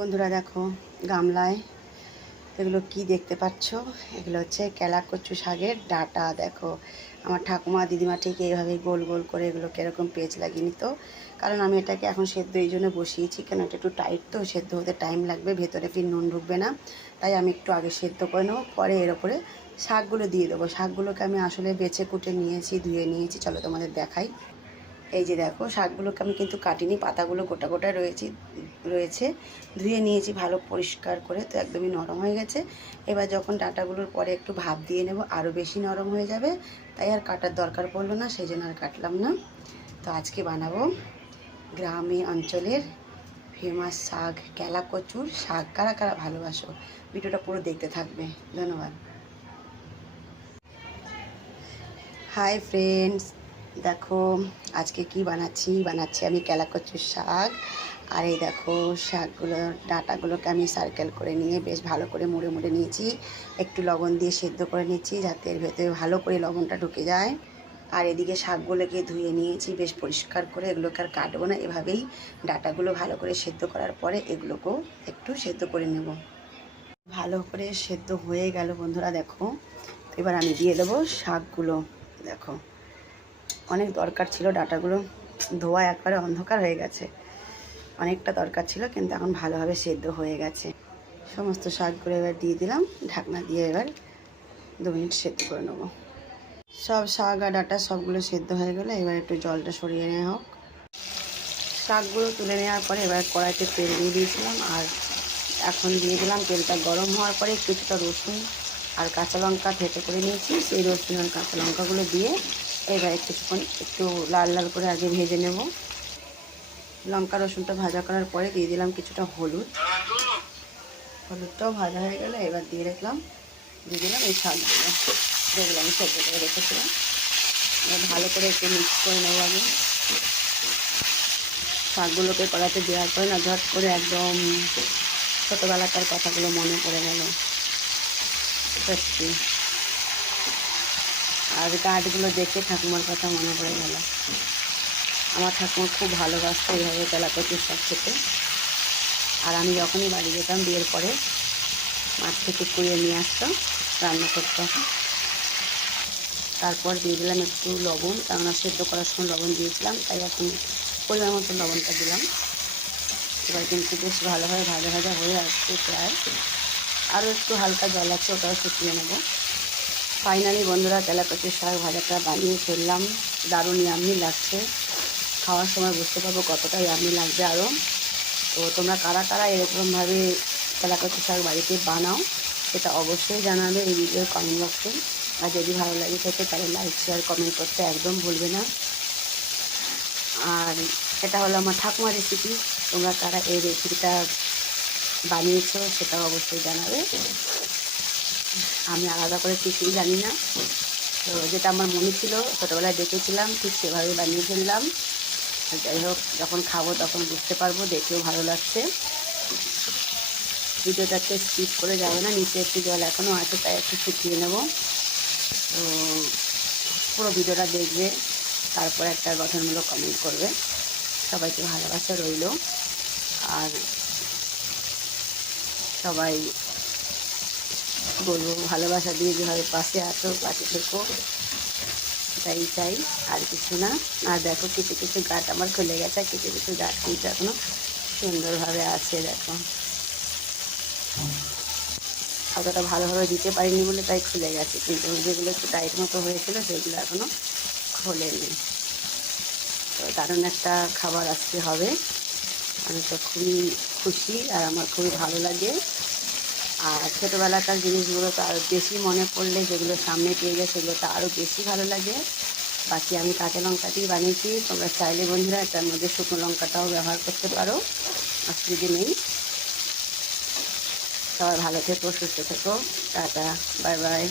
বন্ধুরা দেখো গামলায় এগুলো কি দেখতে পাচ্ছ, এগুলো হচ্ছে কেলা কচু শাকের ডাঁটা। দেখো আমার ঠাকুমা দিদিমা ঠিক এইভাবে গোল গোল করে এগুলোকে এরকম পেঁচ লাগিয়ে নিত। কারণ আমি এটাকে এখন সেদ্ধ এই জন্য বসিয়েছি, কেন এটা একটু টাইট তো, সেদ্ধ হতে টাইম লাগবে, ভেতরে ফির নুন ঢুকবে না, তাই আমি একটু আগে সেদ্ধ করে নেবো, পরে এর ওপরে শাকগুলো দিয়ে দেবো। শাকগুলোকে আমি আসলে বেছে কুটে নিয়েছি, ধুয়ে নিয়েছি, চলো তোমাদের দেখাই। এই যে দেখো শাকগুলোকে আমি কিন্তু কাটিনি, পাতাগুলো গোটা গোটা রয়েছে, ধুয়ে নিয়েছি ভালো পরিষ্কার করে, তো একদমই নরম হয়ে গেছে। এবার যখন ডাঁটাগুলোর পরে একটু ভাপ দিয়ে নেব, আরও বেশি নরম হয়ে যাবে, তাই আর কাটার দরকার পড়লো না, সেই জন্য আর কাটলাম না। তো আজকে বানাবো গ্রামে অঞ্চলের ফেমাস শাক, কেলা কচুর শাক। কারা কারা ভালোবাসো, ভিডিওটা পুরো দেখতে থাকবে। ধন্যবাদ। হাই ফ্রেন্ডস, দেখো আজকে কি বানাচ্ছি আমি কেলা কচুর শাক। আর এই দেখো শাকগুলো, ডাঁটাগুলোকে আমি সার্কেল করে নিয়ে বেশ ভালো করে মুড়ে মুড়ে নিয়েছি, একটু লবণ দিয়ে সেদ্ধ করে নিচ্ছি যাতে এর ভেতরে ভালো করে লবণটা ঢুকে যায়। আর এদিকে শাকগুলোকে ধুয়ে নিয়েছি বেশ পরিষ্কার করে, এগুলোকে আর কাটবো না, এভাবেই ডাঁটাগুলো ভালো করে সেদ্ধ করার পরে এগুলোকেও একটু সেদ্ধ করে নেব। ভালো করে সেদ্ধ হয়ে গেল বন্ধুরা, দেখো তো এবার আমি দিয়ে দেবো শাকগুলো। দেখো অনেক দরকার ছিল, ডাঁটাগুলো ধোয়া একবারে অন্ধকার হয়ে গেছে, অনেকটা দরকার ছিল, কিন্তু এখন ভালোভাবে সেদ্ধ হয়ে গেছে। সমস্ত শাকগুলো এবার দিয়ে দিলাম, ঢাকনা দিয়ে এবার 2 মিনিট সেদ্ধ করে নেবো। সব শাক আর ডাঁটা সবগুলো সেদ্ধ হয়ে গেলে এবার একটু জলটা সরিয়ে নেওয়া হোক। শাকগুলো তুলে নেওয়ার পরে এবার কড়াইতে তেল দিয়ে দিয়েছিলাম, আর এখন দিয়ে দিলাম। তেলটা গরম হওয়ার পরে কিছুটা রসুন আর কাঁচা লঙ্কা থেঁতো করে নিয়েছি, সেই রসুন আর কাঁচা লঙ্কাগুলো দিয়ে এবার কিছুক্ষণ একটু লাল লাল করে আগে ভেজে নেব। লঙ্কা রসুনটা ভাজা করার পরে দিয়ে দিলাম কিছুটা হলুদটাও ভাজা হয়ে গেলে এবার দিয়ে দিলাম এই শাকগুলো, যেগুলো আমি সেদ্ধ করে রেখেছিলাম। এবার ভালো করে একটু মিক্স করে নেব। আগে শাকগুলোকে কড়াতে দেওয়ার পরে না ঝট করে একদম ছোটোবেলাকার কথাগুলো মনে পড়ে গেল সত্যি, আর গাছগুলো দেখে ঠাকুমার কথা মনে পড়ে গেল। আমার ঠাকুমা খুব ভালোবাসতো এইভাবে কেলা কচুর শাক খেতে। আর আমি যখনই বাড়ি যেতাম বিয়ের পরে মাছ থেকে কুড়িয়ে নিয়ে আসতো, রান্না করতো। তারপর দিয়ে দিলাম একটু লবণ, কেননা সেদ্ধ করার সময় লবণ দিয়েছিলাম, তাই এখন পরিমাণ মতো লবণটা দিলাম। এবার কিন্তু বেশ ভালোভাবে ভাজা ভাজা হয়ে আসছে প্রায়, আরও একটু হালকা জল আছে, ওটাও শুকিয়ে নেব। ফাইনালি বন্ধুরা কেলা কচুর শাক ভাজাটা বানিয়ে ফেললাম, দারুণ ইয়াম্মি লাগছে। খাওয়ার সময় বুঝতে পারবো কতটা ইয়াম্মি লাগবে আরও। তো তোমরা কারা কারা এরকমভাবে কেলা কচুর শাক বাড়িতে বানাও সেটা অবশ্যই জানাবে এই ভিডিওর কমেন্ট বক্সে। আর যদি ভালো লাগে থাকে তাহলে লাইক শেয়ার কমেন্ট করতে একদম ভুলবে না। আর এটা হলো আমার ঠাকুমার রেসিপি, তোমরা কারা এই রেসিপিটা বানিয়েছো সেটাও অবশ্যই জানাবে। আমি আলাদা করে কিছুই জানি না, তো যেটা আমার মনে ছিল ছোটোবেলায় দেখেছিলাম ঠিক সেভাবে বানিয়ে ফেললাম। যাই হোক, যখন খাবো তখন বুঝতে পারবো, দেখেও ভালো লাগছে। ভিডিওটাকে স্কিপ করে যাবে না, নিচে একটু জল এখনও আছে তাই একটু শুকিয়ে নেব। তো পুরো ভিডিওটা দেখবে, তারপর একটা গঠনমূলক কমেন্ট করবে। সবাইকে ভালোবাসা রইল, আর সবাই বলবো ভালোবাসা দিয়ে যেভাবে পাশে আসো, পাশে থেকো, এটাই চাই, আর কিছু না। আর দেখো কিছু কিছু গাছ আমার খুলে গেছে, কিছু কিছু গাছ কিন্তু এখনও সুন্দরভাবে আছে। দেখো অতটা ভালোভাবে দিতে পারিনি বলে তাই খুলে গেছে, কিন্তু যেগুলো একটু টাইট মতো হয়েছিল সেগুলো এখনও খোলেনি। তো দারুণ একটা খাবার আজকে হবে, আমি তো খুবই খুশি আর আমার খুবই ভালো লাগে। আর ছোটোবেলাকার জিনিসগুলো তো আরও বেশি মনে পড়লে, যেগুলো সামনে পেয়ে যায় সেগুলো তো আরও বেশি ভালো লাগে। বাকি আমি কাঁচা লঙ্কা দিয়ে বানিয়েছি, তোমরা চাইলে বন্ধুরা তার মধ্যে শুকনো লঙ্কাটাও ব্যবহার করতে পারো, অসুবিধে নেই। সবাই ভালো থেকো, সুস্থ থেকো, টাটা, বাই বাই।